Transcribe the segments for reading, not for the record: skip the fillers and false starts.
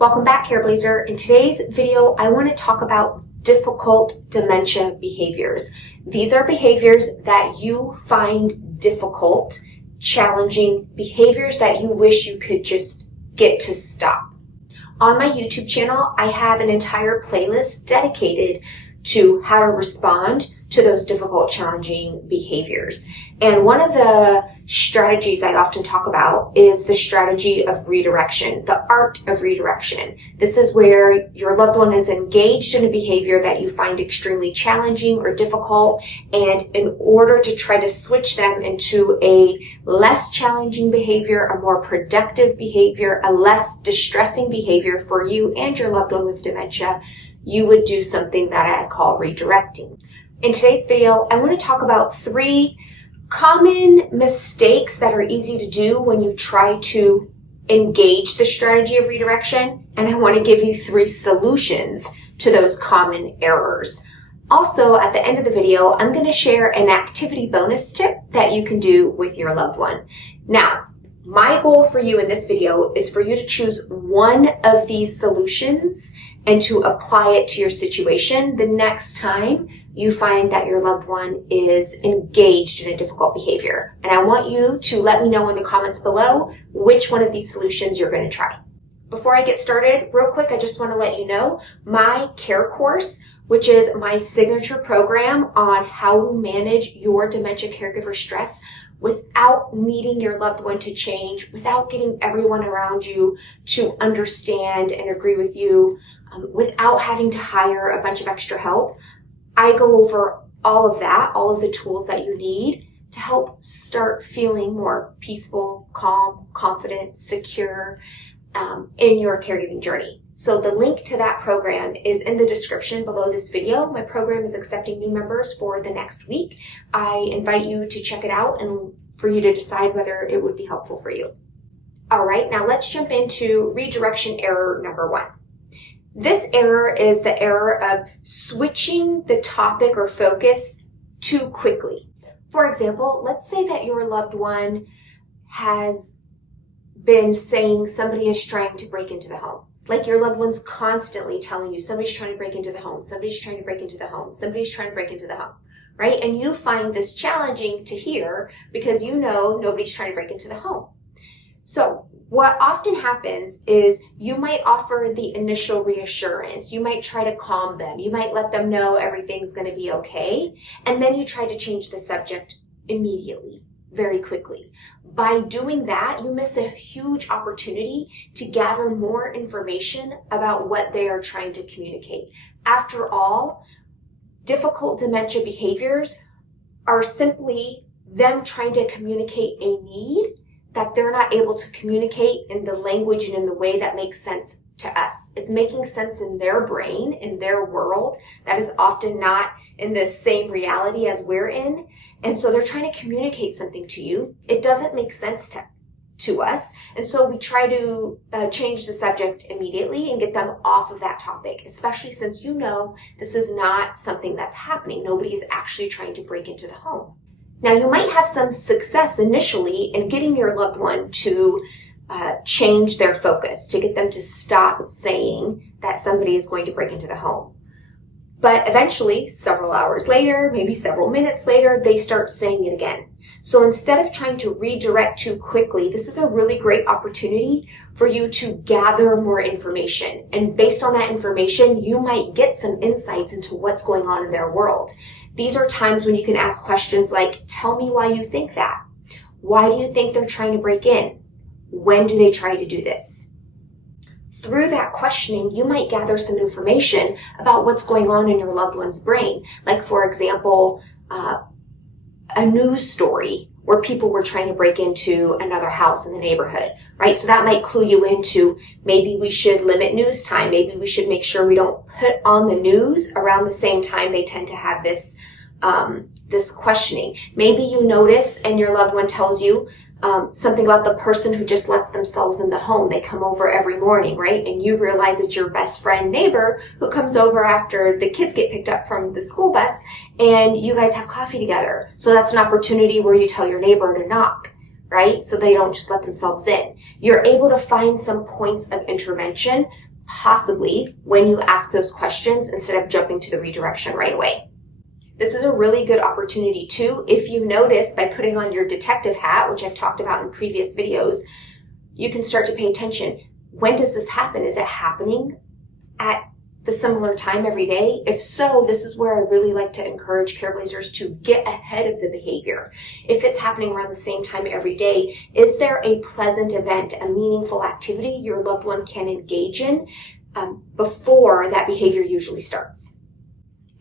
Welcome back, Careblazer. In today's video, I want to talk about difficult dementia behaviors. These are behaviors that you find difficult, challenging, behaviors that you wish you could just get to stop. On my YouTube channel, I have an entire playlist dedicated to how to respond to those difficult, challenging behaviors. And one of the strategies I often talk about is the strategy of redirection, the art of redirection. This is where your loved one is engaged in a behavior that you find extremely challenging or difficult, and in order to try to switch them into a less challenging behavior, a more productive behavior, a less distressing behavior for you and your loved one with dementia, you would do something that I call redirecting. In today's video, I want to talk about 3 common mistakes that are easy to do when you try to engage the strategy of redirection, and I want to give you 3 solutions to those common errors. Also, at the end of the video, I'm going to share an activity bonus tip that you can do with your loved one. Now, my goal for you in this video is for you to choose one of these solutions and to apply it to your situation the next time you find that your loved one is engaged in a difficult behavior. And I want you to let me know in the comments below which one of these solutions you're going to try. Before I get started, real quick, I just want to let you know my care course, which is my signature program on how to manage your dementia caregiver stress without needing your loved one to change, without getting everyone around you to understand and agree with you, without having to hire a bunch of extra help. I go over all of that, all of the tools that you need to help start feeling more peaceful, calm, confident, secure in your caregiving journey. So the link to that program is in the description below this video. My program is accepting new members for the next week. I invite you to check it out and for you to decide whether it would be helpful for you. All right, now let's jump into redirection error number 1. This error is the error of switching the topic or focus too quickly. For example, let's say that your loved one has been saying somebody is trying to break into the home. Like your loved one's constantly telling you somebody's trying to break into the home, somebody's trying to break into the home, somebody's trying to break into the home, right? And you find this challenging to hear because you know nobody's trying to break into the home. So what often happens is you might offer the initial reassurance. You might try to calm them. You might let them know everything's going to be okay. And then you try to change the subject immediately, very quickly. By doing that, you miss a huge opportunity to gather more information about what they are trying to communicate. After all, difficult dementia behaviors are simply them trying to communicate a need that they're not able to communicate in the language and in the way that makes sense to us. It's making sense in their brain, in their world, that is often not in the same reality as we're in. And so they're trying to communicate something to you. It doesn't make sense to us. And so we try to change the subject immediately and get them off of that topic, especially since you know this is not something that's happening. Nobody is actually trying to break into the home. Now, you might have some success initially in getting your loved one to change their focus, to get them to stop saying that somebody is going to break into the home. But eventually, several hours later, maybe several minutes later, they start saying it again. So instead of trying to redirect too quickly, this is a really great opportunity for you to gather more information. And based on that information, you might get some insights into what's going on in their world. These are times when you can ask questions like, tell me why you think that. Why do you think they're trying to break in? When do they try to do this? Through that questioning, you might gather some information about what's going on in your loved one's brain. Like, for example, a news story where people were trying to break into another house in the neighborhood, right? So that might clue you into maybe we should limit news time. Maybe we should make sure we don't put on the news around the same time they tend to have this questioning. Maybe you notice and your loved one tells you something about the person who just lets themselves in the home. They come over every morning, right? And you realize it's your best friend neighbor who comes over after the kids get picked up from the school bus and you guys have coffee together. So that's an opportunity where you tell your neighbor to knock, right? So they don't just let themselves in. You're able to find some points of intervention possibly when you ask those questions instead of jumping to the redirection right away. This is a really good opportunity too. If you notice by putting on your detective hat, which I've talked about in previous videos, you can start to pay attention. When does this happen? Is it happening at the similar time every day? If so, this is where I really like to encourage Careblazers to get ahead of the behavior. If it's happening around the same time every day, is there a pleasant event, a meaningful activity your loved one can engage in before that behavior usually starts?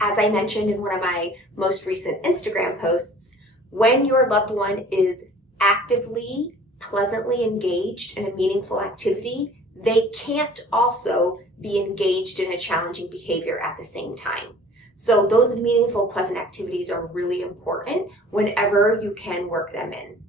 As I mentioned in one of my most recent Instagram posts, when your loved one is actively, pleasantly engaged in a meaningful activity, they can't also be engaged in a challenging behavior at the same time. So those meaningful, pleasant activities are really important whenever you can work them in.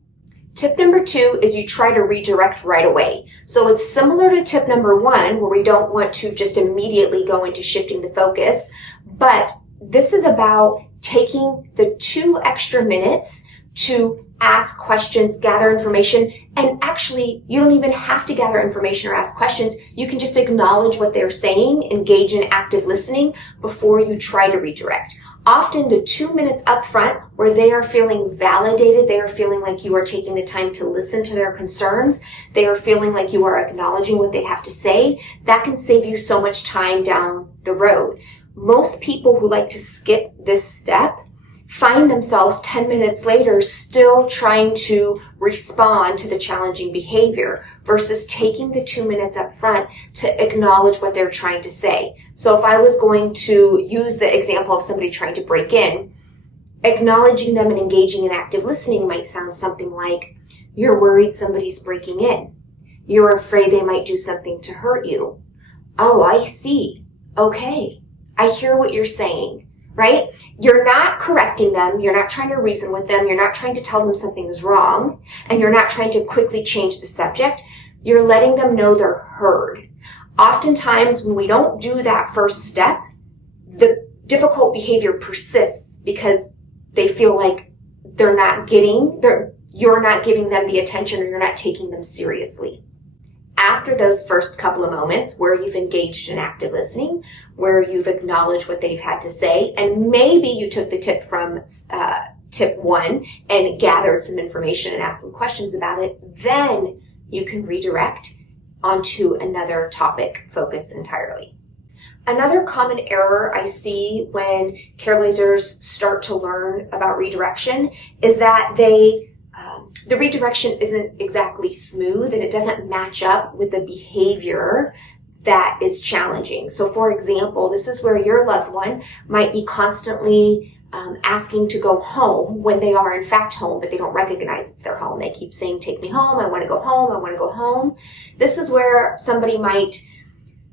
Tip number 2 is you try to redirect right away. So it's similar to tip number 1, where we don't want to just immediately go into shifting the focus, but this is about taking the 2 extra minutes to ask questions, gather information, and actually you don't even have to gather information or ask questions. You can just acknowledge what they're saying, engage in active listening before you try to redirect. Often the 2 minutes up front where they are feeling validated, they are feeling like you are taking the time to listen to their concerns, they are feeling like you are acknowledging what they have to say, that can save you so much time down the road. Most people who like to skip this step find themselves 10 minutes later still trying to respond to the challenging behavior versus taking the 2 minutes up front to acknowledge what they're trying to say. So if I was going to use the example of somebody trying to break in, acknowledging them and engaging in active listening might sound something like, you're worried somebody's breaking in. You're afraid they might do something to hurt you. Oh, I see. Okay. I hear what you're saying. Right? You're not correcting them. You're not trying to reason with them. You're not trying to tell them something is wrong. And you're not trying to quickly change the subject. You're letting them know they're heard. Oftentimes, when we don't do that first step, the difficult behavior persists because they feel like you're not giving them the attention or you're not taking them seriously. After those first couple of moments where you've engaged in active listening, where you've acknowledged what they've had to say, and maybe you took the tip from tip 1 and gathered some information and asked some questions about it, then you can redirect onto another topic focus entirely. Another common error I see when Careblazers start to learn about redirection is that the redirection isn't exactly smooth and it doesn't match up with the behavior that is challenging. So for example, this is where your loved one might be constantly asking to go home when they are in fact home, but they don't recognize it's their home. They keep saying, take me home, I want to go home, I want to go home. This is where somebody might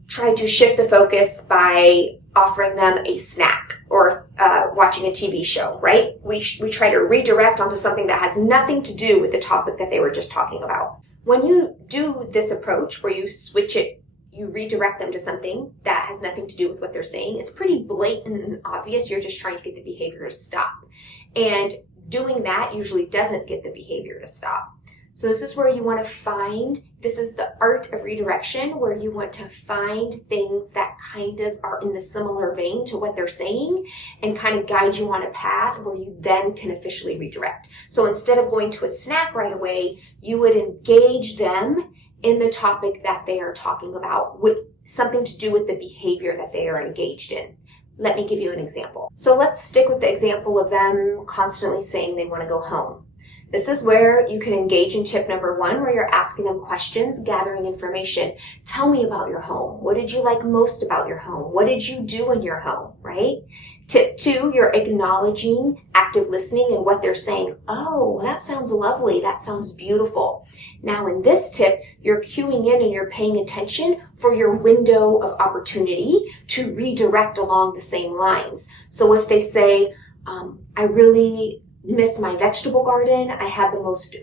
try to shift the focus by offering them a snack or watching a TV show, right? We try to redirect onto something that has nothing to do with the topic that they were just talking about. When you do this approach where you switch it, you redirect them to something that has nothing to do with what they're saying, it's pretty blatant and obvious you're just trying to get the behavior to stop. And doing that usually doesn't get the behavior to stop. So this is where you want to this is the art of redirection, where you want to find things that kind of are in the similar vein to what they're saying and kind of guide you on a path where you then can officially redirect. So instead of going to a snack right away, you would engage them in the topic that they are talking about with something to do with the behavior that they are engaged in. Let me give you an example. So let's stick with the example of them constantly saying they want to go home. This is where you can engage in tip number 1, where you're asking them questions, gathering information. Tell me about your home. What did you like most about your home? What did you do in your home, right? Tip 2, you're acknowledging active listening and what they're saying. Oh, that sounds lovely. That sounds beautiful. Now in this tip, you're cueing in and you're paying attention for your window of opportunity to redirect along the same lines. So if they say, I really miss my vegetable garden. I had the most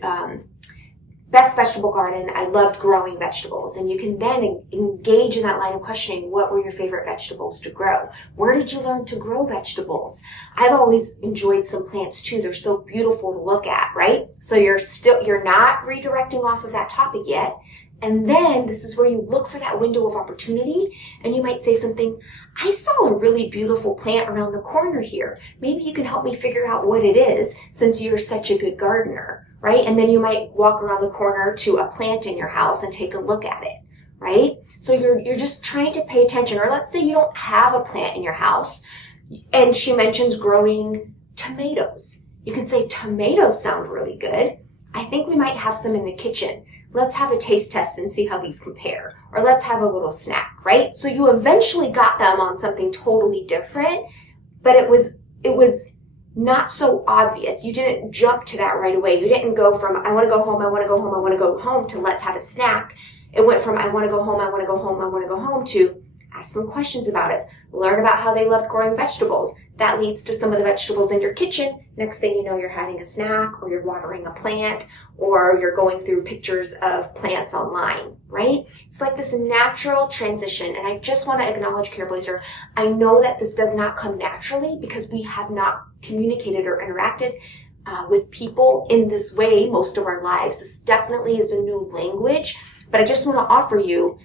best vegetable garden. I loved growing vegetables. And you can then engage in that line of questioning. What were your favorite vegetables to grow? Where did you learn to grow vegetables? I've always enjoyed some plants too. They're so beautiful to look at, right? So you're not redirecting off of that topic yet. And then this is where you look for that window of opportunity, and you might say something, I saw a really beautiful plant around the corner here. Maybe you can help me figure out what it is since you're such a good gardener, right? And then you might walk around the corner to a plant in your house and take a look at it, right? So you're just trying to pay attention. Or let's say you don't have a plant in your house and she mentions growing tomatoes. You can say, tomatoes sound really good. I think we might have some in the kitchen. Let's have a taste test and see how these compare. Or let's have a little snack, right? So you eventually got them on something totally different, but it was not so obvious. You didn't jump to that right away. You didn't go from, I want to go home, I want to go home, I want to go home to let's have a snack. It went from I want to go home, I want to go home, I want to go home to ask some questions about it. Learn about how they loved growing vegetables. That leads to some of the vegetables in your kitchen. Next thing you know, you're having a snack, or you're watering a plant, or you're going through pictures of plants online, right? It's like this natural transition. And I just want to acknowledge, Careblazer, I know that this does not come naturally because we have not communicated or interacted with people in this way most of our lives. This definitely is a new language, but I just want to offer you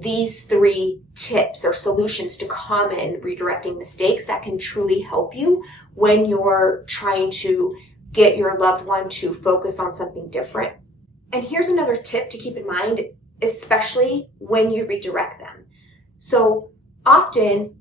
these 3 tips or solutions to common redirecting mistakes that can truly help you when you're trying to get your loved one to focus on something different. And here's another tip to keep in mind, especially when you redirect them. So often,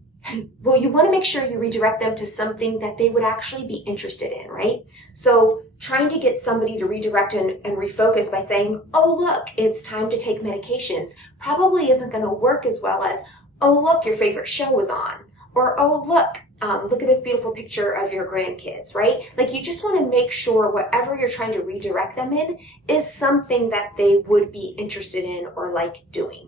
well, you want to make sure you redirect them to something that they would actually be interested in, right? So trying to get somebody to redirect and refocus by saying, oh, look, it's time to take medications, probably isn't going to work as well as, oh, look, your favorite show is on. Or, oh, look at this beautiful picture of your grandkids, right? Like, you just want to make sure whatever you're trying to redirect them in is something that they would be interested in or like doing.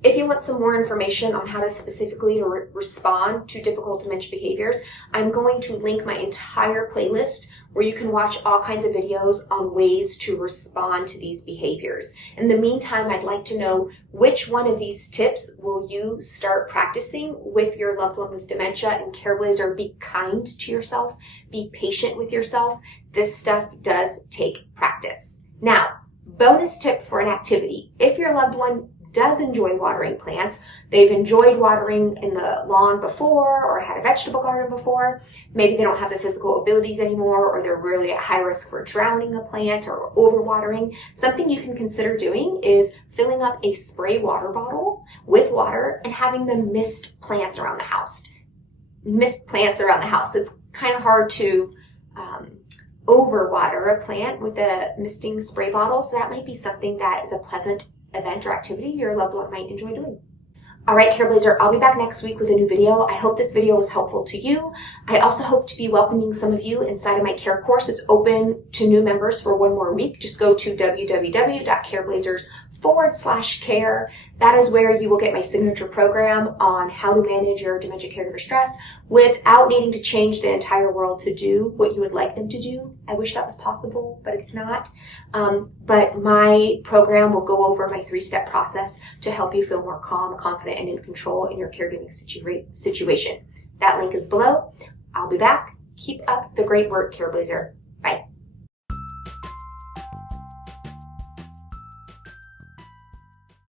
If you want some more information on how to specifically respond to difficult dementia behaviors, I'm going to link my entire playlist where you can watch all kinds of videos on ways to respond to these behaviors. In the meantime, I'd like to know which one of these tips will you start practicing with your loved one with dementia. And Careblazer, be kind to yourself, be patient with yourself. This stuff does take practice. Now, bonus tip for an activity. If your loved one does enjoy watering plants, they've enjoyed watering in the lawn before or had a vegetable garden before, maybe they don't have the physical abilities anymore, or they're really at high risk for drowning a plant or overwatering, something you can consider doing is filling up a spray water bottle with water and having them mist plants around the house. Mist plants around the house. It's kind of hard to overwater a plant with a misting spray bottle, so that might be something that is a pleasant event or activity your loved one might enjoy doing. All right, Careblazer, I'll be back next week with a new video. I hope this video was helpful to you. I also hope to be welcoming some of you inside of my care course. It's open to new members for 1 more week. Just go to www.careblazers.com/care. That is where you will get my signature program on how to manage your dementia caregiver stress without needing to change the entire world to do what you would like them to do. I wish that was possible, but it's not. But my program will go over my 3-step process to help you feel more calm, confident, and in control in your caregiving situation. That link is below. I'll be back. Keep up the great work, Careblazer.